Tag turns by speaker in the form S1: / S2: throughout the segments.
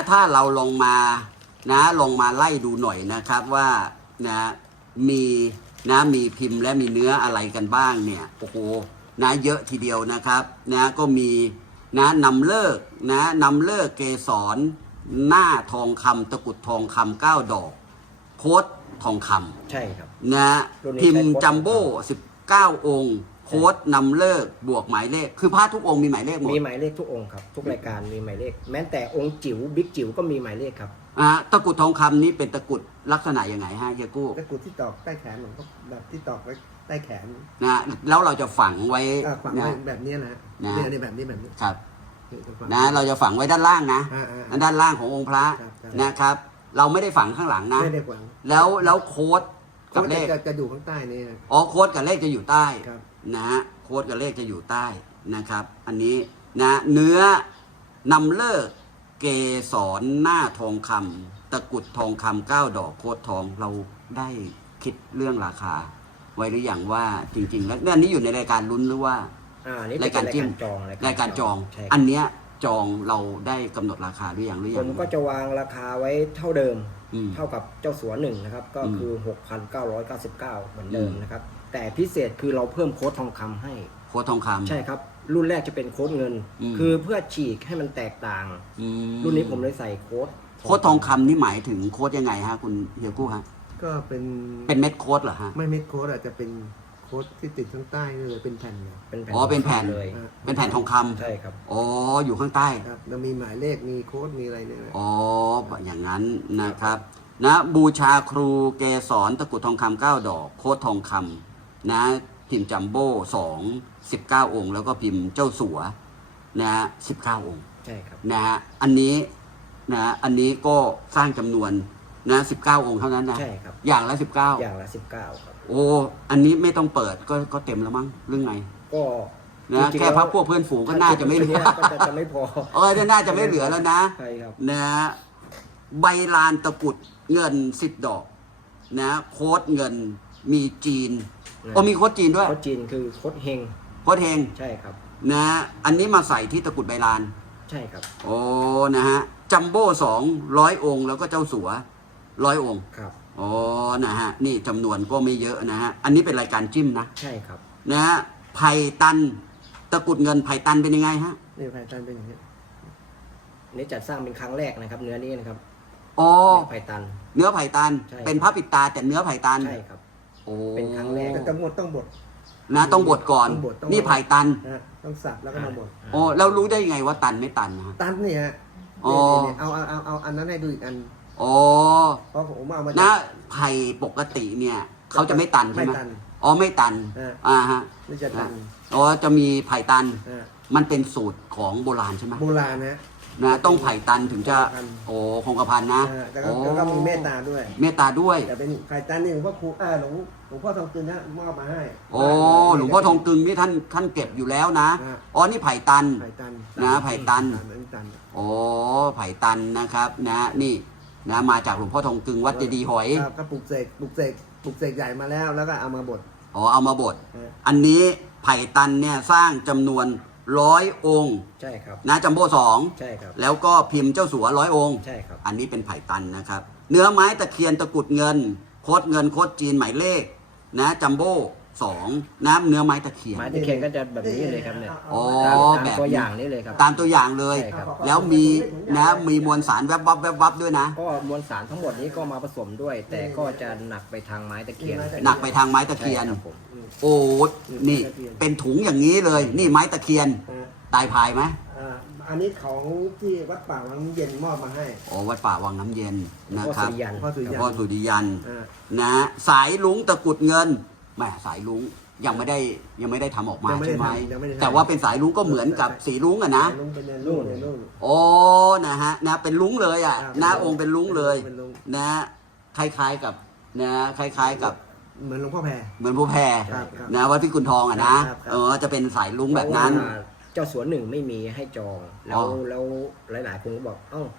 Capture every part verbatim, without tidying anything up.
S1: ถ้าเราลงมานะลงมาไล่ดูหน่อยนะครับว่านะมีนะมีพิมพ์และมีเนื้ออะไรกันบ้างเนี่ยโอ้โหนะเยอะทีเดียวนะครับนะก็มีนะนำเลิกนะนำเลิกเกสรหน้าทองคำตะกุดทองคำเก้าดอกโค้ดทองคำ
S2: ใช่ครับ
S1: นะพิมพ์จัมโบ้สิบเก้าองค์โค้ดนำเลิกบวกหมายเลขคือพระทุกองค์มีหมายเลขหมด
S2: มีหมายเลขทุกองค์ครับทุกรายการมีหมายเลขแม้แต่องค์จิ๋วบิ๊กจิ๋วก็มีหมายเลขครับ
S1: อ่าตะกุดทองคำนี้เป็นตะกุดลักษณะยังไงฮะเฮียกู้
S3: ตะกุดที่ตอกใต้แขนเหมือนแบบที่ตอกไว้ใต้แขน
S1: นะแล้วเราจะฝังไว้
S3: ฝังไว้แบบนี้นะเนี่ยในแบบนี้แบบนี้
S1: ครับนะเราจะฝังไว้ด้านล่างนะด้านล่างขององค์พระนะครับ เราไม่ได้ฝังข้างหลังนะ
S3: ไม่ได้ฝัง
S1: แล้วแล้วโค้ดกับเลข
S3: จะอยู่ข้างใต้นี่
S1: อ๋อโค้ดกับเลขจะอยู่ใต้นะฮะโค้ดกับเลขจะอยู่ใต้นะครับอันนี้นะเนื้อนำเลิกเกสรหน้าทองคำตะกุดทองคำเก้าดอกโค้ดทองเราได้คิดเรื่องราคาไว้หรือยังว่าจริงๆแล้วเนี่ยอันนี้อยู่ในรายการลุ้นหรือว่า
S2: รายการจิ้ม
S1: รายการจองอันเนี้ยจองเราได้กำหนดราคาหรือยังหรือยัง
S2: ผมก็จะวางราคาไว้เท่าเดิมเท่ากับเจ้าสัวหนึ่งนะครับก็คือ หกพันเก้าร้อยเก้าสิบเก้า เหมือนเดิมนะครับแต่พิเศษคือเราเพิ่มโค้ดทองคำให้
S1: โค้ดทองคำ
S2: ใช่ครับรุ่นแรกจะเป็นโค้ดเงินคือเพื่อฉีกให้มันแตกต่างรุ่นนี้ผมเลยใส่โค้ด
S1: โค้ดทองคำนี่หมายถึงโค้ดยังไงฮะคุณเฮียกู้ฮะ
S3: ก็เป็น
S1: เป็นเม็ดโค้ดเหรอฮะ
S3: ไม่เม็ดโค้ดอาจจะเป็นโค้ดที่ติดข้างใต้นี่เลยเป็นแผ่นเลย
S1: อ๋อเป็นแผ่นเลยเป็นแผ่นทองคำ
S2: ใช่ครับ
S1: อ๋ออยู่ข้างใต้
S3: ครับแล้วมีหมายเลขมีโค้ดมีอะไรเนี่ย
S1: อ๋ออย่างนั้นนะครับนะบูชาครูเกสรตะกุดทองคำเก้าดอกโค้ดทองคำนะพิมพ์จัมโบ้สองสิบเก้าองค์แล้วก็พิมพ์เจ้าสัวนะฮะสิบเก้าองค์
S2: ใช่ครับ
S1: นะฮะอันนี้นะอันนี้ก็สร้างจำนวนนะสิบเก้าองค์เท่านั้นนะ
S2: ใช่ครับ
S1: อย่างละสิบเก้า
S2: อย่างละสิบเก้าครับ
S1: โอ้อันนี้ไม่ต้องเปิดก็ก็เต็มแล้วมั้งเรื่องไง
S2: ก็
S1: นะแค่พักพวกเพื่อนฝูงก็น่าจะไม่เหลือ
S2: จะไม่พอ
S1: เออน่าจะไม่เหลือแล้วนะ
S2: ใช่ครับ
S1: นะใบลานตะกุดเงินสิบดอกนะโค้ดเงินมีจีนโอ้มีโค้ดจีนด้วย
S2: โค้ดจีนคือโค้ดเฮง
S1: โค้ดเฮง
S2: ใช่ครับ
S1: นะอันนี้มาใส่ที่ตะกุดใบลาน
S2: ใช่ครับ
S1: โอ้นะฮะจัมโบ้สองร้อยองค์แล้วก็เจ้าสัวร้อยองค์
S2: ครับ
S1: โอ้นะฮะนี่จำนวนก็ไม่เยอะนะฮะอันนี้เป็นรายการจิ้มนะ
S2: ใช่ครับ
S1: นะฮะไผ่ตันตะกุดเงินไผ่ตันเป็นยังไงฮะ
S3: นี่ไผ่ตันเป็นอย่างนี้
S2: นี่จัดสร้างเป็นครั้งแรกนะครับเนื้อนี้นะครับ
S1: อ๋อ
S2: ไผ่ตัน
S1: เนื้อไผ่ตันเป็นพระปิดตาแต่เนื้อไผ่ตัน
S2: ใช่ครับ
S1: โอ้
S2: เป็นครั้งแรก
S3: แต่ต้องบดต้องบด
S1: นะต้องบดก่อนนี่ไผ่ตัน
S3: ต้องสับแล้วก็มาบด
S1: โอ้แล้วรู้ได้ยังไงว่าตันไม่ตันนะ
S3: ตันนี่ฮะอ๋อเอาเอาเอาเอาอันนั้นให้ดูอีกอัน
S1: อ๋อ
S3: เพราะผมเอามา
S1: นะไผ่ปกติเนี่ยเขาจะไม่ตันใช่ไหมอ๋อไม่ตันอ่าฮะ
S3: ไม่จะตัน
S1: อ๋อจะมีไผ่ตันมันเป็นสูตรของโบราณใช่ไหม
S3: โบราณนะ
S1: นะต้องไผ่ตันถึงจะโอ้คงกระพันนะ
S3: แล้วก็มีเมตตาด้วย
S1: เมตตาด้วย
S3: แต่เป็นไผ่ตันนี่หลวงพ่อครูอ่าหลวงหลวงพ่อทองกึงนะมอบมาให้
S1: โอ้หลวงพ่อทองกึงนี่ท่านท่านเก็บอยู่แล้วนะอ๋อนี่ไผ่ตันนะไผ่ตันโอ้ไผ่ตันนะครับนะนี่นะมาจากหลวงพ่อทองกึงวัดเจดีย์หอย
S3: ก็ปลุกเสกปลุกเสกปลุกเสกใหญ่มาแล้วแล้วก็เอามาบด
S1: อ๋อเอามาบดอันนี้ไผ่ตันเนี่ยสร้างจำนวนร้อยองค์
S2: ใช่ครับ
S1: นะจัมโบ้สอง
S2: ใช่ครับ
S1: แล้วก็พิมพ์เจ้าสัวร้อยองค์
S2: ใช่ครับ
S1: อันนี้เป็นไผ่ตันนะครับเนื้อไม้ตะเคียนตะกุดเงินโคดเงินโคดจีนหมายเลขนะจัมโบ้สองน้ำเนื้อไม้ตะเคียน
S2: ไม้ตะเคียนก็จะแบบนี้เลยครับเนี่ย
S1: อ๋อ
S2: แบบตัวอย่างนี้เลยครับ
S1: ตามตัวอย่างเลยแล้วมีนะมีมวลสารแวบวับแวบวับด้วยนะ
S2: ก็มวลสารทั้งหมดนี้ก็มาผสมด้วยแต่ก็จะหนักไปทางไม้ตะเคียน
S1: หนักไปทางไม้ตะเคียนโอ้นี่เป็นถุงอย่างนี้เลยนี่ไม้ตะเคียนตายพายไหม
S3: อันนี้ของที่วัดป่าวังน้ำเย็นมอบมาให้
S1: อ๋อวัดป่าวังน้ำเย็นนะครับ
S3: พ่อสุริยัน
S1: พ่อสุริยันนะสายลุงตะกุดเงินแหมสายลุงยังไม่ได้ยังไม่ได้ทำออกมาใช่ไหมแต่ว่าเป็นสายลุงก็เหมือนกับสีลุงอะนะโอ้นะฮะนะเป็นลุงเลยอ่ะนะองค์เป็นลุงเลยนะคล้ายๆกับนะคล้ายๆกับ
S3: เหมือนหลวงพ่อแพร
S1: เหมือนพ่อแพรนะวัดพิกุลทองอ่ะนะเออจะเป็นสายลุงแบบนั้น
S2: เจ้าสวนหนึ่งไม่มีให้จองแล้วแล้วหลายๆคนก็บอกเอ้า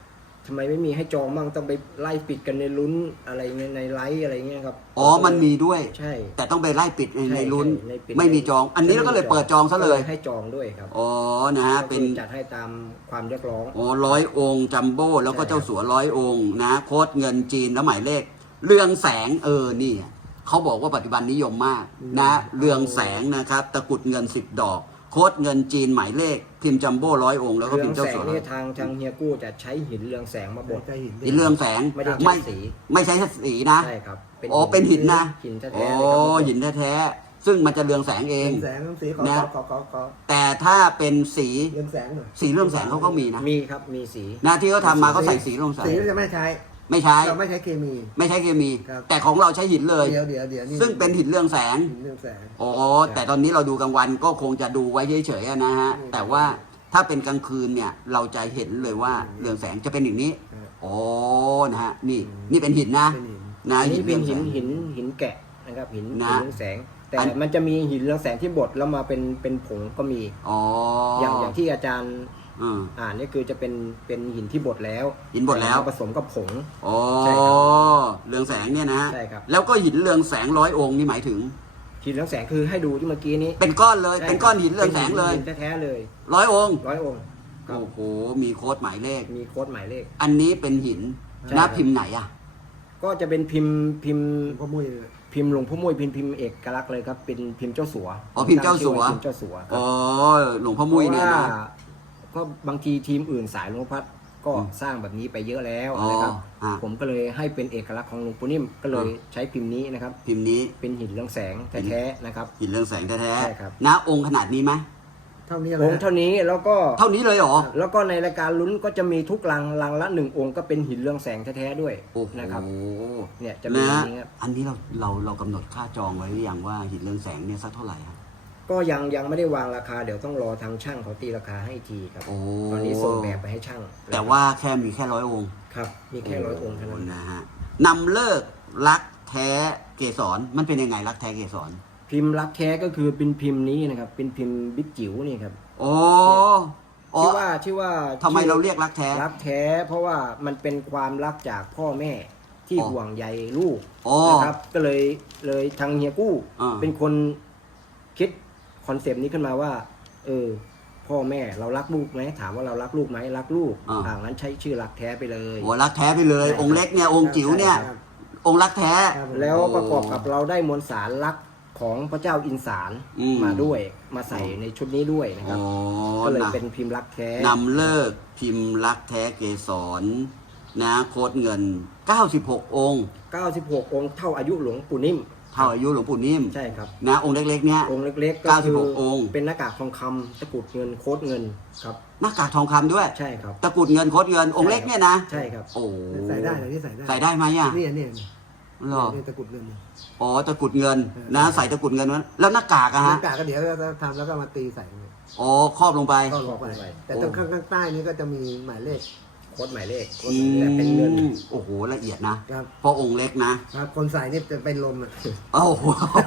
S2: ทำไมไม่มีให้จองมั่งต้องไปไล่ปิดกันในลุ้นอะไรในในไลฟ์อะไรเงี้ยครับ
S1: อ๋อมันมีด้วย
S2: ใช่
S1: แต่ต้องไปไล่ปิดใน
S2: ใช่
S1: ในลุ้น
S2: ใช่ในปิด
S1: ไม่มีจอง อันนี้เราก็เลยเปิดจองซะเลย
S2: ให้จองด้วยครับ
S1: อ๋อนะฮะเป็น
S2: ก็คือจัดให้ตามความเรียกร้อง
S1: อ๋อร้อยองค์จัมโบ้แล้วก็
S2: ใช่ครับ
S1: เจ้าสัวร้อยองค์นะโค้ดเงินจีนแล้วหมายเลข เรืองแสงเออนี่เขาบอกว่าปัจจุบันนิยมมากนะเรืองแสงนะครับตะกรุดเงินสิบดอก โค้ดเงินจีนหมายเลขพิมพ์จัมโบ้ร้อยองค์แล้วก็
S2: เรื
S1: พิ
S2: อ
S1: ม
S2: ง
S1: พ์เจ้า
S2: แส
S1: สั
S2: ง
S1: วร้อย
S2: นี่ทางทางเฮียกู้จะใช้หินเรืองแสงมาบด
S3: จะหิน
S1: หินเรืองแสง
S2: ไม่ได้ใช้
S1: ไม่
S2: สี
S1: ไม่ใช้สีนะ
S2: ใช่ครับ
S1: อ๋อเป็นหินนะ
S2: หินแท้ๆ
S1: โอ้
S2: เลยครับ
S1: หินแท้ๆซึ่งมันจะเรืองแสงเอง
S3: แสงสีขอ
S1: นะ
S3: ขอขอขอขอ
S1: แต่ถ้าเป็นสี
S3: เรืองแสงหน่อย
S1: สีเรืองแสงเขาก็มีนะ
S2: มีครับมีสี
S1: นะที่เขาทำมาเขาใส่สีเรืองแสง
S3: สีเราจะไม่ใช้
S1: ไม่ใช้
S3: เราไม่ใช้เคมี
S1: ไม่ใช้เคมี
S3: ครับ
S1: แต่ของเราใช้หินเลย
S3: เดี๋ยวเดี๋ยวเดี๋ยวนี่
S1: ซึ่งเป็นหินเรืองแสง
S3: หินเรืองแสง
S1: อ๋อแต่ตอนนี้เราดูกลางวันก็คงจะดูไว้เฉยๆอะนะฮะ
S3: อืม
S1: แต่ว่าถ้าเป็นกลางคืนเนี่ยเราจะเห็นเลยว่าเรืองแสงจะเป็นอย่างนี้
S3: ครับ
S1: อ๋อนะฮะนี่นี่เป็นหินนะ
S3: เป็นหิน
S1: นะ
S2: อัน
S1: หิ
S2: นี้
S1: น
S2: เป็
S1: เรื
S2: น
S1: องแส
S2: หิน
S1: ง
S2: หินหินแกะนะครับหิน
S1: นะ
S2: หินเรืองแสง แต่
S1: อัน
S2: มันจะมีหินเรืองแสงที่บดแล้วมาเป็นเป็นผงก็มี
S1: อ๋อ
S2: อ
S1: อย่าง
S2: อย่างที่อาจารย์
S1: อืม
S2: อ่านนี่คือจะเป็นเป็นหินที่บดแล้ว
S1: หินบดแล้ว
S2: ผสมกับผง
S1: อ๋อ
S2: ใช่ครับ
S1: เรืองแสงเนี่ยนะฮะ
S2: ใช่ครับ
S1: แล้วก็หินเรืองแสงร้อยองค์นี่หมายถึง
S2: หินเรืองแสงคือให้ดูที่เมื่อกี้นี้
S1: เป็นก้อนเลย
S2: ใช่
S1: เป็นก้อนหินเรืองแสงเลย
S2: ป็นหินแท้ๆเลย
S1: ร้อยองค์
S2: ร้อยองค์ครับ
S1: โอ้โหมีโค้ดหมายเลข
S2: มีโค้ดหมายเลข
S1: อันนี้เป็นหิน
S2: ใช่
S1: นะครับ พิมพ์ไหนอ่ะ
S2: ก็จะเป็นพิมพ์พิมพ์
S3: พ่อมุ้ย
S2: พิมพ์หลวงพ่อมุ้ยพิมพ์พิมพ์เอกลักษณ์เลยครับเป็นพิมพ์เจ้าสัว
S1: อ๋อพิมพ์เจ้าสัว
S2: พิมพ์เจ้าสัวครั
S1: อ๋
S2: บ
S1: อหลวงพ่อมุ้ยเนี่ย
S2: พราะ
S1: นะ
S2: ว่าก็บางทีทีมอื่นสายหลวงพ่อพัดก็
S1: อืม
S2: สร้างแบบนี้ไปเยอะแล้ว
S1: อ๋อ
S2: นะครับ
S1: อ่ะ
S2: ผมก็เลยให้เป็นเอกลักษณ์ของหลวงปู่นิ่มก็เลย
S1: อ่ะ
S2: ใช้พิมพ์นี้นะครับ
S1: พิมพ์นี้
S2: เป็นหินเรืองแสงแท้ๆนะครับ
S1: หินเรืองแสงแท้
S2: ใช่ครับ
S1: ๆนะองค์ขนาดนี้ไหม
S3: เท่านี้
S2: อ
S3: เลย
S2: งค์เท่านี้แล้วก็
S1: เท่านี้เลยเหรอ
S2: แล้วก็ในรายการลุ้นก็จะมีทุกลังลังละหนึ่งองค์ก็เป็นหินเรืองแสงแท้ๆด้วย
S1: โอ้โห
S2: นะครับ เนี่ยจะมี
S1: นะ
S2: อย่างนี้ครับ
S1: อันนี้เราเราเรากำหนดค่าจองไว้หรือยังว่าหินเรืองแสงเนี่ยสักเท่าไหร่ครับ
S2: ก็ยังยังไม่ได้วางราคาเดี๋ยวต้องรอทางช่างเขาตีราคาให้อีกทีครับ
S1: โอ้
S2: ตอนนี้ส่งแบบไปให้ช่าง
S1: แต่ว่าแค่มีแค่ร้อยองค์
S2: ครับมีแค่ร้อยองค์เท่านั้น
S1: นะฮะนำเลิกรักแท้เกสรมันเป็นยังไงรักแท้เกสร
S2: พิมพ์รักแท้ก็คือเป็นพิมพ์นี้นะครับเป็นพิมพ์บิ๊กจิ๋วนี่ครับ
S1: โอ้อ๋อ
S2: ชื่อว่าชื่อว่า
S1: ทำไมเราเรียกรักแท้
S2: รักแท้ เพราะว่ามันเป็นความรักจากพ่อแม่ที่
S1: อ๋อ
S2: ห่วงใยลูก
S1: อ๋อ
S2: นะครับ ก็เลยเลยทางเฮียกู้
S1: อ่า
S2: เป็นคนคิดคอนเซปต์นี้ขึ้นมาว่า เออ พ่อแม่เรารักลูกไหมถามว่าเรารักลูกไหมรักลูก
S1: อ่า
S2: อ่างั้นใช้ชื่อรักแท้ไปเลย
S1: โอ้รักแท้ไปเลย
S2: ใช่ครับ
S1: องค์เล็กเนี่ยองค์จิ๋วเนี่ย
S3: ครับ
S1: องค์รักแท้
S3: ครับ
S2: แล้วประกอบกับเราได้มวลสารรักของพระเจ้าอินสาร
S1: อืม
S2: มาด้วยมาใส่ในชุดนี้ด้วยนะครับ
S1: อ๋อ
S2: ก็เลย
S1: นะ
S2: เป็นพิมพ์รักแท้
S1: นำเลิกพิมพ์รักแท้เกสรนะโค้ดเงินเก้าสิบหกองค์
S2: เก้าสิบหกองค์เท่าอายุหลวงปู่นิ่ม
S1: เท่าอายุหลวงปู่นิ่ม
S2: ใช่ครับ
S1: นะองค์เล็กๆเนี่ย
S2: องค์เล็กๆก็
S1: เก้าสิ
S2: คื
S1: บหกองค์
S2: เป็นหน้ากากทองคำตะกรุดเงินโค้ดเงินครับ
S1: หน้ากากทองคำด้วย
S2: ใช่ครับ
S1: ตะกรุดเงินโค้ดเงินองค์เล็กเนี่ยนะ
S2: ใช่ครับ
S1: โอ้
S3: ใส่ได้เหรอที่ใส่ได้
S1: ใส่ได้ไหมอ่ะ
S3: เนี่ยเนี่ย
S1: เหรอ
S3: เนี่ยตะกรุดเงินเนี่ย
S1: อ๋อตะกรุดเงินนะใส่ตะกรุดเงินนั้นแล้วหน้ากากอะ
S3: ห
S1: ฮะ
S3: น้ากากก็เดี๋ยวเราทำแล้วก็มาตีใส่เนี่ย
S1: อ๋อครอบลงไป
S3: ก็ลงไปแต่ตรงข้างข้างใต้นี้ก็จะมีหมายเลข
S2: โค้ดหมายเลข
S1: อื
S2: แต่เป็นเงิน
S1: มโอ้โหละเอียดนะครับ เพราะองค์เล็กนะครับ
S3: คนใส่นี่จะเป็นลมอ่ะ
S1: โอ้โห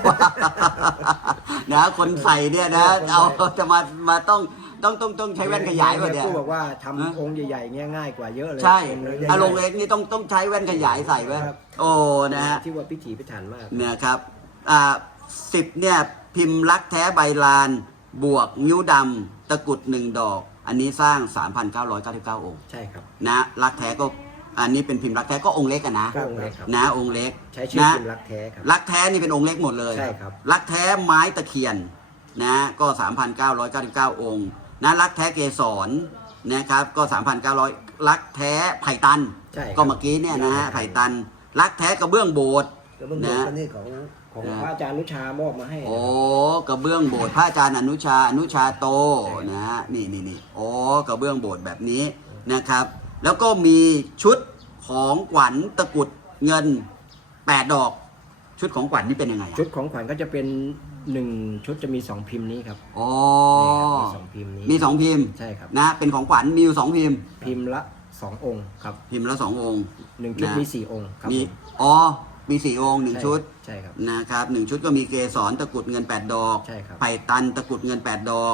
S1: นะคนใส่เนี่ยนะเอาจะมามาต้องต้องต้องต้องใช้แว่นขยายว่ะเนี่ย
S2: ผู้บอกว่าทำ
S1: ฮะ
S2: องค์ใหญ่ๆเงี้ยง่ายกว่าเยอะเลย
S1: ใช่
S2: องค์เล็ก
S1: อารมณ์เล็กนี่ต้องต้องใช้แว่นขยายใส่ไว้
S2: ครับ
S1: โอ้นะฮะ
S2: ที่ว่าพิถีพิถันมาก
S1: เนี่ยครับอ่าสิบเนี่ยพิมพ์รักแท้ใบลาน บวกนิ้วดำตะกรุดหนึ่งดอก อันนี้สร้าง สามพันเก้าร้อยเก้าสิบเก้า องค์
S2: ใช่ครับ
S1: นะรักแท้ก็อันนี้เป็นพิมพ์รักแท้ก็องค์เล็กอะนะ
S2: ก็องค์เล็กครับ
S1: นะองค์เล็ก
S2: ใช้ชื่อ
S1: นะ
S2: พิมพ์รักแท้ครับ
S1: รักแท้นี่เป็นองค์เล็กหมดเลย
S2: ใช่ครับ
S1: รักแท้ไม้ตะเคียนนะก็ สามพันเก้าร้อยเก้าสิบเก้า องค์นะรักแท้เกสรนะครับก็ สามพันเก้าร้อย รักแท้ไผ่ตัน
S2: ใช่ครับ
S1: ก็เมื่อกี้เนี่ยนะฮะไผ่ตัน รักแท้กระเบื้องโบสถ์
S3: แล้วมันเป็นอันนี้ของ
S2: ของพระอาจารย์นุชามอบมาให้
S1: โอ้กระเบื้องโบสถ์พระอาจารย์อนุชาอนุชาโตนะฮะนี่นี่นี่โอ้กระเบื้องโบสถ์แบบนี้นะครับ แล้วก็มีชุดของขวัญตะกรุดเงินแปดดอก ชุดของขวัญนี่เป็นยังไงอะ
S2: ชุดของขวัญก็จะเป็นหนึ่งชุดจะมีสองพิมพ์นี้ครับ
S1: อ๋อ
S2: นี่ครับมีสองพิมพ์นี้
S1: มีสองพิมพ์
S2: ใช่ครับ
S1: นะเป็นของขวัญมีอยู่สองพิมพ์
S2: พิมพ์ละสององค์ครับ
S1: พิมพ์ละสององค์
S2: หนึ่งชุด
S1: นะ
S2: มีสี่องค์ครับ
S1: มี
S2: ผม
S1: อ๋อมีสี่องค์หนึ่ง
S2: ใช่
S1: ชุด
S2: ใช่ครับ
S1: นะครับหนึ่งชุดก็มีเกสรตะกรุดเงินแปดดอก
S2: ใช่ครับ
S1: ไผ่ตันตะกรุดเงินแปดดอก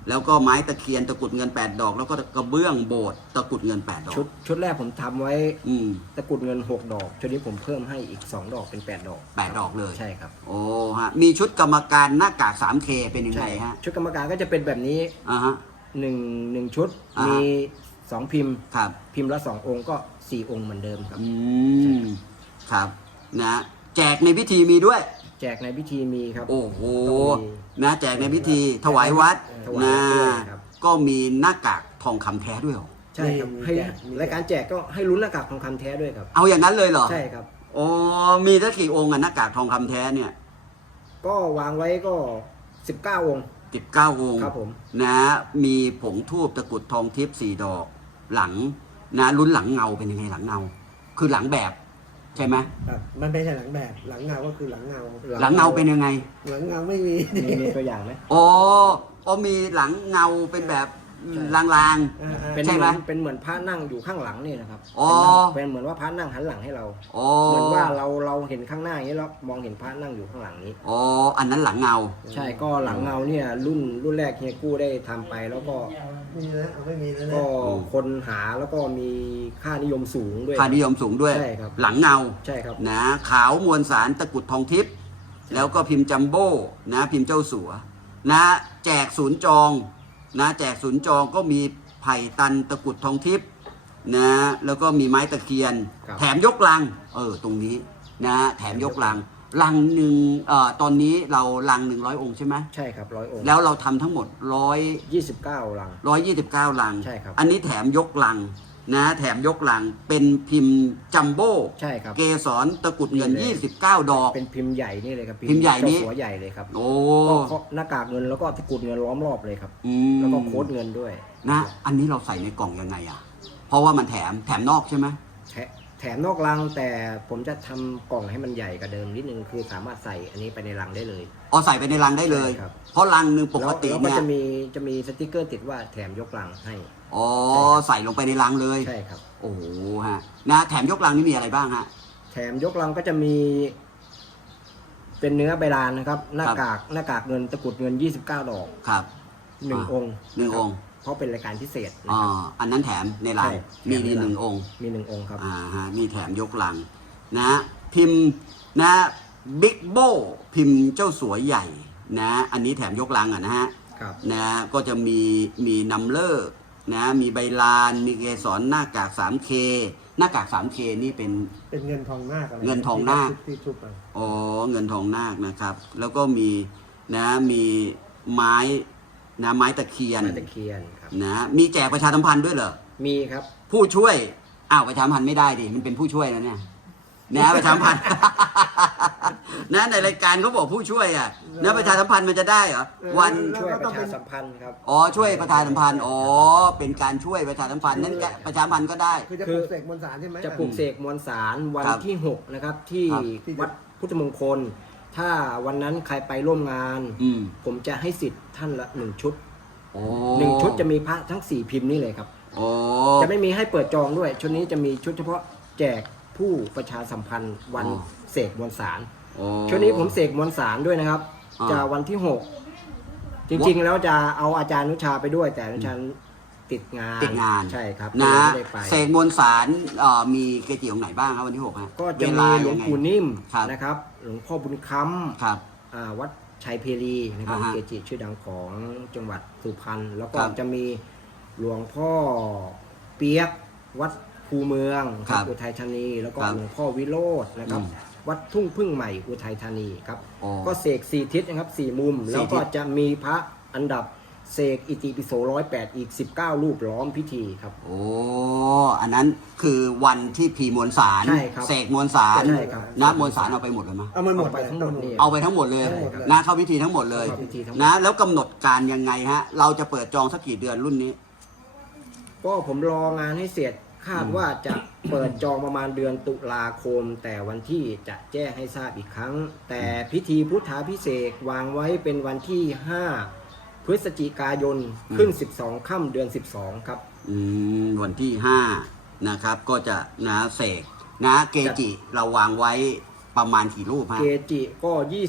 S1: แล้วก็ไม้ตะเคียนตะกรุดเงินแปดดอก แล้วก็กระเบื้องโบสถ์ตะกรุดเงินแปดดอก
S2: ชุดชุดแรกผมทำไว้
S1: อืม
S2: ตะกรุดเงินหกดอกชุดนี้ผมเพิ่มให้อีกสองดอกเป็นแปดดอก
S1: แปดดอกเลย
S2: ใช่ครับ
S1: โอ้ฮะมีชุดกรรมการหน้ากาก ทรี เค เป็นยังไง
S2: ใช่
S1: ฮะ
S2: ชุดกรรมการก็จะเป็นแบบนี้
S1: อ่าฮะ
S2: หนึ่งหนึ่งชุด
S1: อ่ามี
S2: มีสองพิมพ์
S1: ครับ
S2: พิมพ์ละสององค์ก็สี่องค์เหมือนเดิมครับ
S1: อืมครับนะแจกในพิธีมีด้วย
S2: แจกในพิธีมีครับ
S1: โอ้โห
S2: ต้องมี
S1: นะแจกในพิธีถวายวัด
S2: ถวาย
S1: นะ
S2: วัดด้วยครับ
S1: ก็มีหน้ากากทองคำแท้ด้วยเหรอ
S2: ใช่ครับ
S3: มี
S2: ให้
S3: แจกมีแจก
S2: รายการแจกก็ให้ลุ้นหน้ากากทองคำแท้ด้วยครับ
S1: เอาอย่างนั้นเลยเหรอ
S2: ใช่ครับ
S1: โอ้มีตั้งกี่องค์อะหน้ากากทองคำแท้เนี่ย
S2: ก็วางไว้ก็สิบเก้าองค์
S1: สิบเก้าองค์
S2: ครับผม
S1: นะมีผงทูบตะกรุดทองทิพย์สี่ดอก หลังนะลุ้นหลังเงาเป็นยังไงหลังเงา คือหลังแบบ ใช่ไหม
S3: ครับมันไม่ใช่หลังแบบ หลังเงาก็คือหลังเงา
S1: หลังเงาเป็นยังไง
S3: หลังเงาไม่มี
S2: มีมีตัวอย่างไหม
S1: อ๋ออ๋อมีหลังเงาเป็นแบบ
S2: ใช่
S1: ลาง
S3: อ่าๆ
S2: เป็น
S1: ใช่
S2: เห
S1: ไหม
S2: มือนเป็นเหมือนพระนั่งอยู่ข้างหลังนี่นะครับ
S1: อ๋อ
S2: เป็นเหมือนว่าพระนั่งหันหลังให้เรา
S1: ๆอ๋อ
S2: เหมือนว่าเราเราเห็นข้างหน้าอย่างนี้แล้วมองเห็นพระนั่งอยู่ข้างหลังนี้
S1: อ๋ออันนั้นหลังเงา
S2: ใช่ก็หลังเงาเนี่ยรุ่นรุ่นแรกเฮียกู้ได้ทำไปแล้วก็
S3: มีนะเอาไม่มีแล้วนะ
S2: ก็
S1: อืม
S2: คนหาแล้วก็มีค่านิยมสูงด้วย
S1: ค่านิยมสูงด้วย
S2: ใช่ครับ
S1: หลังเงา
S2: ใช่ครับ
S1: นะขาวมวลสารตะกรุดทองทิพย์แล้วก็พิมพ์จัมโบ้นะพิมพ์เจ้าสัวนะแจกศูนย์จองนะแจกศูนย์จองก็มีไผ่ตันตะกรุดทองทิพย์นะแล้วก็มีไม้ตะเคียน
S2: ครับ
S1: แถมยกลังเออตรงนี้นะแถมยกลังลังหนึ่งเอ่อตอนนี้เราลังหนึ่งร้อยองค์ใช่ไหม
S2: ใช่ครับร้อยองค์
S1: แล้วเราทำทั้งหมดร้อย
S2: ยี่สิบเก้าลัง
S1: ร้อยยี่สิบเก้าลัง
S2: ใช่ครับ
S1: อันนี้แถมยกลังนะแถมยกลังเป็นพิมพ์จัมโบ้
S2: ใช่ครับ
S1: เกสรตะกรุดเงิน
S2: นี่เลย
S1: ยี่สิบเก้า ดอก
S2: เป็นพิมพ์ใหญ่นี่เลยครับ
S1: พิมพ์ใหญ่นี่
S2: เจ้าสัวใหญ่เลยครับ
S1: โอ้
S2: ก็เคาะหน้ากากเงินแล้วก็ตะกรุดเงินล้อมรอบเลยครับ
S1: อืม
S2: แล้วก็โค้ดเงินด้วย
S1: นะอันนี้เราใส่ในกล่องยังไงอ่ะ เพราะว่ามันแถมแถมนอกใช่ไหม
S2: แถแถมนอกลังแต่ผมจะทำกล่องให้มันใหญ่กว่าเดิมนิดนึงคือสามารถใส่อันนี้ไปในลังได้เลย
S1: อ๋อใส่ไปในรังได้เลย
S2: ใช่ครับ
S1: เพราะรังหนึ่งปกติ
S2: แล้วแล้วก็
S1: เนี่ย
S2: จะมีจะมีสติกเกอร์ติดว่าแถมยกลังให้
S1: อ๋อใส่ลงไปในรังเลย
S2: ใช่ครับ
S1: โอ้โหฮะนะแถมยกรังนี่มีอะไรบ้างฮะ
S2: แถมยกลังก็จะมี เป็นเนื้อใบลานนะครับ หน้ากากหน้ากากเงินตะกรุดเงินยี่สิบเก้าดอก
S1: ครับ
S2: หนึ่ง
S1: อ่า
S2: องค์
S1: หนึ่งองค์
S2: เพราะเป็นรายการพิเศษนะ
S1: อ๋อ
S2: ครับ
S1: อันนั้นแถมในรัง
S2: ใช่
S1: มี
S2: แถมใน
S1: มี
S2: รัง
S1: หนึ่งองค์
S2: มีหนึ่งองค์ครับ
S1: อ่าฮะมีแถมยกลังนะพิมพ์นะบิ๊กโบพิมพ์เจ้าสัวใหญ่นะอันนี้แถมยกลังอ่ะนะฮะ
S2: ครับ
S1: นะก็จะมีมีนัมเลอร์นะมีใบลาน มีเกสรหน้ากาก ทรี เค หน้ากาก ทรี เค นี่เป็น
S3: เป็นเงินทองนาคอะไร
S1: เงินทองนาค
S3: ที่ทุบๆอะ
S1: อ๋อเงินทองนาคนะครับ แล้วก็มีนะมีไม้นะไม้ตะเคียน
S2: ไม้ตะเคียนครับ
S1: นะมีแจกประชาสัมพันธ์ด้วยเหรอ
S2: มีครับ
S1: ผู้ช่วยอ้าวประชาสัมพันธ์ไม่ได้ดิมันเป็นผู้ช่วยนะเนี่ยนะประชาสัมพันธ์ นะในรายการเขาบอกผู้ช่วยอ่ะนะประชาสัมพันธ์มันจะได้เหรอวัน
S2: ช่วยประชาสัมพันธ์ครับ
S1: อ๋อช่วยประชาสัมพันธ์อ๋อเป็นการช่วยประชาสัมพันธ์นั้นแกประชาสัมพันธ์ก็ได้
S3: คือจะ
S2: คื
S3: ป
S2: อ
S3: ลูกเสกมวลสารใช่ไหม
S2: จะปลูกเสกมวลสารวัน
S1: ครับ
S2: ที่หกนะครับที่
S1: ครับ
S2: วัดพุทธมงคล ถ้าวันนั้นใครไปร่วมงาน
S1: อืม
S2: ผมจะให้สิทธิ์ท่านละหนึ่งชุด
S1: โอ้
S2: หนึ่งชุดจะมีพระทั้งสี่พิมพ์นี่เลยครับ
S1: โอ้
S2: จะไม่มีให้เปิดจองด้วย ชุดนี้จะมีชุดเฉพาะแจกผู้ประชาสัมพันธ์วันเสกมวลสาร
S1: โอ้
S2: ชุดนี้ผมเสกมวลสารด้วยนะครับ
S1: อ่า
S2: จะวันที่หกจริงๆแล้วจะเอาอาจารย์นุชาไปด้วย แต่นุชาติดงาน
S1: ติดงาน
S2: ใช่ครับ
S1: นะ
S2: ก็เลยไม่ได้ไป
S1: เสกมวลสารเอ่อมีเกจิองค์ไหนบ้างครับวันที่หกฮะ
S2: ก็จะ
S1: เว
S2: มี
S1: ลา
S2: หลวง
S1: ยัไ
S2: ปู่นิ่ม
S1: ครับ
S2: นะครับ หลวงพ่อบุญค
S1: ครับ
S2: ำอ่าวัดชัยเพรีนะครับ
S1: อ่าฮะ
S2: เกจิชื่อดังของจังหวัดสุพรรณแล้วก็
S1: ครับ
S2: จะมีหลวงพ่อเปียก วัดคูเมือง
S1: ครับ
S2: อุทัยธานี แล้วก็
S1: ครับ
S2: หลวงพ่อวิโรจน์นะครับ
S1: อืม
S2: วัดทุ่งพึ่งใหม่อุทัยธานีครับ
S1: อ๋อ
S2: ก็เสกสี่ทิศนะครับสี่มุม
S1: สี่
S2: แล้วก็
S1: ทิศ
S2: จะมีพระอันดับเสกอิติปิโสร้อยแปดอีกสิบเก้ารูปล้อมพิธีครับ
S1: โอ้อันนั้นคือวันที่พีมวลสาร
S2: ใช่ครับ
S1: เสกมวลสาร
S2: ใช่ครับ
S1: นะมวลสารเอาไปหมดเลยมั้ย
S3: เอามันหมด
S2: เอาไปทั้งหมดนี่
S1: เอาไปทั้งหมดเลย
S3: ทั้งหมดเลย
S1: นะเข้าพิธีทั้งหมดเลย
S2: เข้าพิธีทั้งหมด
S1: นะแล้วกำหนดการยังไงฮะ เราจะเปิดจองสักกี่เดือนรุ่นนี้
S2: ก็ผมรองานให้เสร็จคาดว่าจะเปิดจองประมาณเดือนตุลาคม แต่วันที่จะแจ้งให้ทราบอีกครั้ง แต่พิธีพุทธาพิเศษกวางไว้เป็นวันที่ห้าพฤศจิกายนขึ้นสิบสองค่ำเดือนสิบสองครับ
S1: อืมวันที่ห้านะครับ ก็จะนะเสกนะเกจิเราวางไว้ประมาณกี่รูปฮะ
S2: เกจิก็ยี่สิบ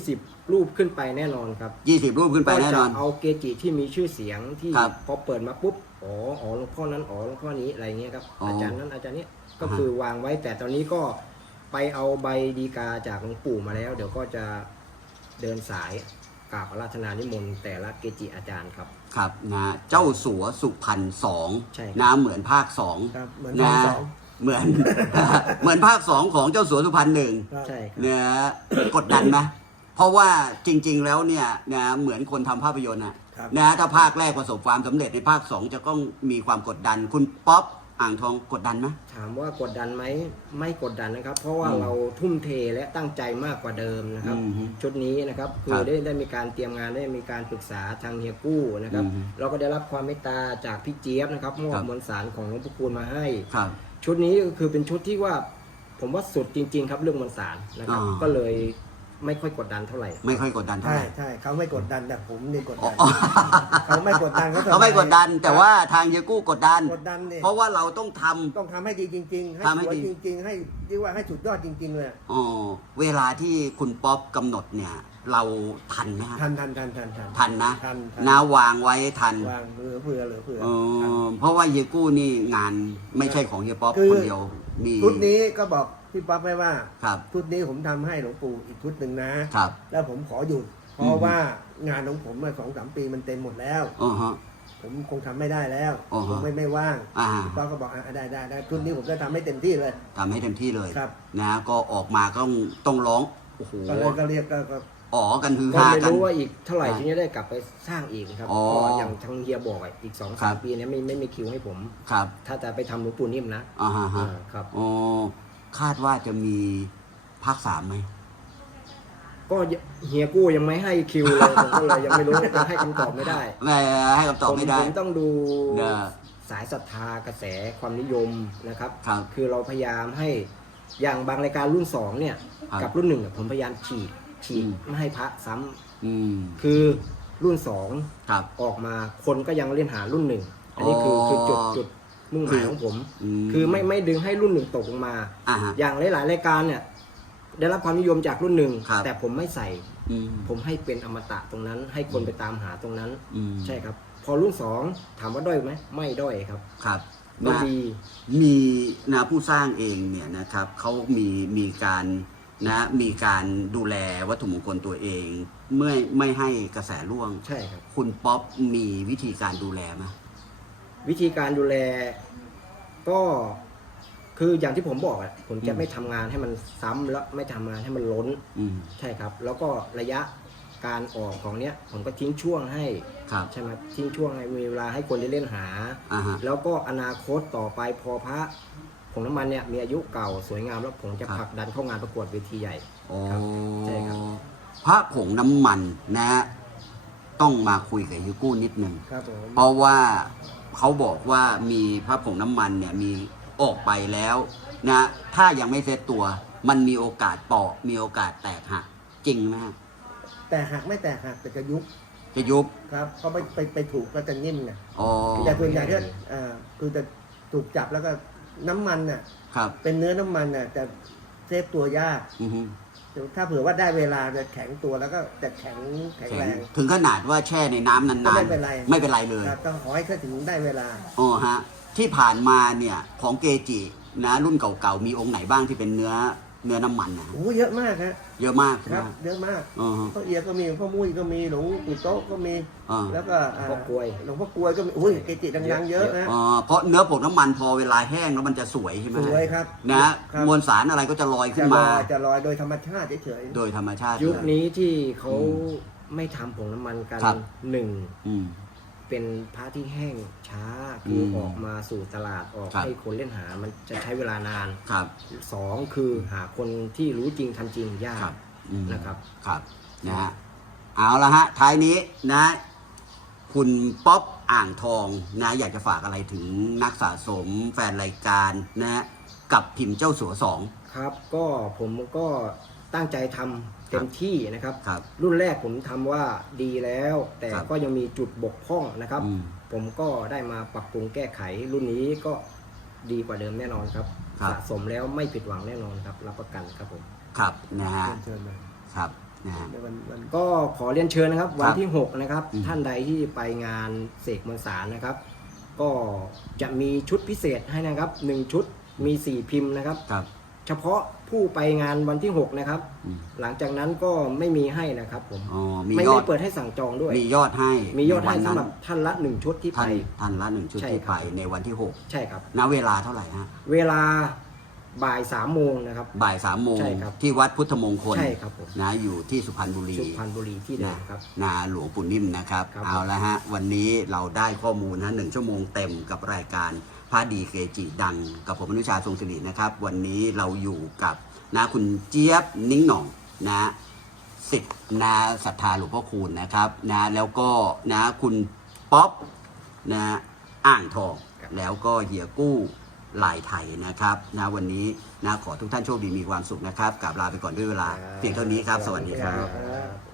S2: รูปขึ้นไปแน่นอนครับ
S1: ยี่สิบรูปขึ้นไป
S2: ก็
S1: แน่น
S2: จะ
S1: อน
S2: เอาเกจิที่มีชื่อเสียงที่
S1: ครับ
S2: พอเปิดมาปุ๊บอ๋ออ๋อหลวงพ่อนั้นอ๋อหลวงพ่อนี้อะไรเงี้ยครับ
S1: อ๋ออ
S2: อาจารย์นั้นอาจารย์เนี้ยก็
S1: อ่าฮะ
S2: คือวางไว้แต่ตอนนี้ก็ไปเอาใบดีกาจากหลวงปู่มาแล้ว เดี๋ยวก็จะเดินสายกราบอาราธนานิมนต์แต่ละเกจิอาจารย์ครับ
S1: ครับนะเจ้าสัวสุพรรณสอง
S2: ใช่ครับ
S1: นะเหมือนภาคสอง
S3: ครับเหมือน
S1: นะ
S3: ภาคสอง
S1: เหมือน เหมือนภาคสองของเจ้าสัวสุพรรณหนึ่ง
S3: ครับ
S2: ใช่ครับ
S1: เนี่ยกดดันไหมเพราะว่าจริง ๆ แล้วเนี่ยนะเหมือนคนทำภาพยนตร์อะ
S3: ครับ
S1: นะถ้าภาคแรกประสบความสำเร็จในภาคสองจะต้องมีความกดดัน คุณป๊อปอ่างทองกดดันไหม
S2: ถามว่ากดดันไหมไม่กดดันนะครับ เพราะว่า
S1: อืม
S2: เราทุ่มเทและตั้งใจมากกว่าเดิมนะครับ
S1: อืมฮึ
S2: ชุดนี้นะครับคื
S1: ครั
S2: อบ ได้ได้มีการเตรียมงานได้มีการปรึกษาทางเฮียกู้นะครับ
S1: อืมฮึ
S2: เราก็ได้รับความเมตตาจากพี่เจี๊ยบนะครับมอ
S1: ครับ บ
S2: มวลสารของหลวงพ่อคูณมาให้
S1: ครับ
S2: ชุดนี้ก็คือเป็นชุดที่ว่าผมว่าสุดจริง ๆ ครับเรื่องมวลสารนะครับ
S1: อ่า
S2: ก็เลยไม่ค่อยกดดันเท่าไหร่
S1: ไม่ค่อยกดดันเท่า
S3: ใช่
S1: ไหร่
S3: ใช่เขาไม่กดดันแต่ผมนี่กด
S1: อ๋อ
S3: ดันเขาไม่กดดันเขาสบย
S1: เขาไม่กดดัน แต่ว่าทางเยกู้กดดัน
S3: กดดันเนี่ย
S1: เพราะว่าเราต้องทำ
S3: ต้องทำให้ดีจริง ๆ ให้
S1: ทำให้
S3: สวย
S1: ดี
S3: จริง ๆ ให้เรียกว่าให้สุดยอดจริง ๆ เลย
S1: อ๋อเวลาที่คุณป๊อปกำหนดเนี่ย เราทันไหมฮะ
S3: ทันทันทันทันทัน
S1: ทันนะ
S3: ทันทัน
S1: นะวางไว้ทัน
S3: วางเหลือเผื่อเหลือเผื่อ
S1: เอ
S3: ทัน
S1: อเพราะว่าเยกู้นี่งานไม่ใช่ของเฮียป๊อป
S3: คือ
S1: คนเดียว มี
S3: ชุดนี้ก็บอกพี่ป๊อปไว้ว่า
S1: ครับ
S3: ชุดนี้ผมทำให้หลวงปู่อีกชุดหนึ่งนะ
S1: ครับ
S3: แล้วผมขอหยุด เพ
S1: อื
S3: ราะ
S1: ม
S3: ว่างานของผมมาสองสามปีมันเต็มหมดแล้ว
S1: อ๋อฮะ
S3: ผมคงทำไม่ได้แล้ว
S1: อ๋อฮะ
S3: ผมไม่ไม่ว่าง
S1: อ่า
S3: พี่ป๊อปก็บอกอ่ะได้ได้ได้ชุดนี้ผมจะทำให้เต็มที่เลย
S1: ทำให้เต็มที่เลย
S3: ครับ
S1: นะก็ออกมาก็ต้องต้องร้องโอ้โห
S3: ก็เลยก็เรียกก็ก็
S1: อ๋อกันฮือ
S2: ก็
S1: ฮา
S2: ไม่
S1: กัน
S2: รู้ว่าอีกเท่าไหร่
S1: อ่า
S2: ที่จะได้กลับไปสร้างอีกครับ
S1: อ๋อ
S2: ก็อย่างทางเฮียบอกอะอีกสอง
S1: ครั
S2: สาม
S1: บ
S2: ปีเนี้ไม่ไม่มีคิวให้ผม
S1: ครับ
S2: ถ้าจะไปทำหลวงปู่นิ่มนะ
S1: อ่าฮะฮะ
S2: อ่าครับ
S1: อ๋อคาดว่าจะมีภาคสามไหม
S2: ก็เฮียกู้ยังไม่ให้คิวเลยผมก็เลยยังไม่รู้ยังให้คำตอบไม่ได้
S1: ไม่ให้คำตอบไม่ได้
S2: ผมผมต้องดู
S1: เนอะ
S2: สายศรัทธากระแสความนิยมนะครับ
S1: ครับ
S2: คือเราพยายามให้อย่างบางรายการรุ่นสองเนี่ย
S1: ครับ
S2: กับรุ่นหนึ่งเนี่ยผมพยายามฉีกฉีก
S1: อืม
S2: ไม่ให้พระซ้ำ
S1: อืม
S2: คือรุ่นสอง
S1: ครับ
S2: ออกมาคนก็ยังเล่นหารุ่นหนึ่งอันนี้คือ
S1: อ๋อ
S2: คือจุดจุดมุ่งหมายของผม
S1: อืม
S2: คือไม่ไม่ดึงให้รุ่นหนึ่งตกลงมา
S1: อ่าฮะ
S2: อย่างหลายๆรายการเนี่ยได้รับความนิยมจากรุ่นหนึ่ง
S1: ครับ
S2: แต่ผมไม่ใส่
S1: อืม
S2: ผมให้เป็นอมตะตรงนั้น ให้คนไปตามหาตรงนั้น
S1: อืม
S2: ใช่ครับ พอรุ่นสองถามว่าด้อยไหมไม่ด้อยครับ
S1: ครับ
S2: ก็
S1: นะ
S2: ดี
S1: มีนะผู้สร้างเองเนี่ยนะครับเขามีมีการนะมีการดูแลวัตถุมงคลตัวเองเมื่อไม่ให้กระแสร่วง
S2: ใช่ครับ
S1: คุณป๊อปมีวิธีการดูแลไหม
S2: วิธีการดูแลก็คืออย่างที่ผมบอกอะผมจะไม่ทำงานให้มันซ้ำแล้วไม่ทำงานให้มันล้น
S1: อืม
S2: ใช่ครับ แล้วก็ระยะการออกของเนี้ยผมก็ทิ้งช่วงให้
S1: ครับ
S2: ใช่ไหมทิ้งช่วงให้มีเวลาให้คนได้เล่นหา
S1: อ่าฮะ
S2: แล้วก็อนาคตต่อไปพอพระผงน้ำมันเนี่ยมีอายุเก่าสวยงามแล้วผมจะ
S1: ครับ
S2: ผลักดันเข้างานประกวดเวทีใหญ่
S1: อ๋อ
S2: ครับใช่ครับ
S1: พระผงน้ำมันนะฮะต้องมาคุยกับยูกู้นิดนึง
S3: ครับผม
S1: เพราะว่าเขาบอกว่ามีพระผงน้ำมันเนี่ยมีออกไปแล้วนะถ้ายังไม่เซ็ตตัว มันมีโอกาสเปาะมีโอกาสแตกหักจริงไหมฮะ
S3: แต่หักไม่แต่หักแต่จะยุบ
S1: จะยุบ
S3: ครับเพราะไปไปไปถูกก็จะนิ่มเนี่ย
S1: อ๋อ
S3: แต่ส่วนใหญ่ที่อ่าคือจะถูกจับแล้วก็น้ำมันน่ะ
S1: ครับ
S3: เป็นเนื้อน้ำมันน่ะจะเซฟตัวยาก
S1: อือฮึ
S3: ถ้าเผื่อว่าได้เวลาจะแข็งตัวแล้วก็จะแข็งแข็ง
S1: แข็
S3: แรง ง
S1: ถึงขนาดว่าแช่ในน้ำนานๆ
S3: ก็ไม่เป็นไร
S1: ไม่เป็นไรเลย
S3: ครับต้องขอให้แค่ถึงได้เวลา
S1: อ๋อฮะที่ผ่านมาเนี่ยของเกจินะรุ่นเก่าๆมีองค์ไหนบ้างที่เป็นเนื้อเนื้อน้ำมันนะ
S3: โอ้เยอะมากฮะ
S1: เยอะมาก
S3: ครับ
S1: นะ
S3: เยอะมาก
S1: อ๋อฮะ
S3: พ่อเอียก็มีพ่อมุ้ยก็มีหลวงปู่โต๊ะก็มี
S1: อ่า
S3: แล้วก็อ่า
S2: หลวงพ่อกลวย
S3: หลวงพ่อกลวยก็มีอุ้ยเกจิดังๆเยอะนะ
S1: อ๋อเพราะเนื้อผงน้ำมันพอเวลาแห้งแล้วมันจะสวยใช่ไหม
S3: สวยครับ
S1: นะครับ มวลสารอะไรก็จะลอยขึ้
S3: จะ
S1: น
S3: ล
S1: มา
S3: อยจะลอยโดยธรรมชาติเฉย
S1: โดยธรรมชาติ
S2: ยุค
S1: เลย
S2: นี้ที่เขา
S1: อืม
S2: ไม่ทำผงน้ำมันกัน
S1: ครับ
S2: หนึ่ง
S1: อืม
S2: เป็นพระที่แห้งช้าคืออ
S1: ม
S2: ออกมาสู่ตลาดออก
S1: ครับ
S2: ให้คนเล่นหามันจะใช้เวลานาน
S1: ครับ
S2: สองคือหาคนที่รู้จริงทำจริงยา
S1: ครั
S2: ก
S1: บอืม
S2: นะครับ
S1: ครับนะฮะเอาละฮะท้ายนี้นะ คุณป๊อปอ่างทองนะอยากจะฝากอะไรถึงนักสะสมแฟนรายการนะฮะกับพิมพ์เจ้าสัวสอง
S2: ครับก็ผมก็ตั้งใจทำเต็มที่นะครับ
S1: ครับ
S2: รุ่นแรกผมทำว่าดีแล้ว แต่
S1: ครับ
S2: ก็ยังมีจุดบกพร่องนะครับ
S1: อืม
S2: ผมก็ได้มาปรับปรุงแก้ไข รุ่นนี้ก็ดีกว่าเดิมแน่นอนครับ
S1: ครับ
S2: สะสมแล้วไม่ผิดหวังแน่นอนครับรับประกันครับผม
S1: ครับนะฮะ
S3: ๆเชิญมา
S1: ครับนะฮะ
S3: ในวันวัน
S2: ก็ขอเรียนเชิญนะครับ วันที่หกนะครับ
S1: อืม
S2: ท่านใดที่ไปงานเสกมวลสารนะครับ ก็จะมีชุดพิเศษให้นะครับหนึ่งชุดมีสี่พิมพ์นะครับ
S1: ครับ
S2: เฉพาะผู้ไปงานวันที่หกนะครับ
S1: อืม
S2: หลังจากนั้นก็ไม่มีให้นะครับผม
S1: อ๋อมี
S2: ไม่
S1: ยอ
S2: ไม่
S1: ด
S2: เปิดให้สั่งจองด้วย
S1: มียอดให้
S2: มียอดให้
S1: น
S2: สำ
S1: นั้น
S2: หรับท่านละหนึ่งชุดที่ไป
S1: ท่านท่านละหนึ่งชุด
S2: ใช่
S1: ที่
S2: ครับ
S1: ไปในวันที่หก
S2: ใช่ครับ
S1: ณเวลาเท่าไหร่ฮะ
S2: เวลาบ่ายสามโมงนะครับ
S1: บ่ายสามโมง
S2: ใช่ครับ
S1: ที่วัดพุทธมงคล
S2: ใช่ครับผม
S1: นะอยู่ที่สุพรรณบุรี
S2: สุพรรณบุรีที่เดิ
S1: นะ
S2: มครับ
S1: นาหลวงปู่นิ่มนะครับ
S2: ครับ
S1: เอาละฮะ วันนี้เราได้ข้อมูลฮะหนึ่งชั่วโมงเต็มกับรายการพระดีเกจิดัง กับผมอนุชาทรงศิรินะครับ วันนี้เราอยู่กับนะคุณเจี๊ยบนิ้งหน่องนะสิทธิ์นาศรัทธาหลวงพ่อคูณนะครับนะแล้วก็นะคุณป๊อปนะอ่างทอง
S2: ครับ
S1: แล้วก็เฮียกู้ลายไทยนะครับนะวันนี้นะขอทุกท่านโชคดีมีความสุขนะครับกราบลาไปก่อนด้วยเวลาเพียงเท่านี้ครับ สวัสดีครับ
S2: ครับ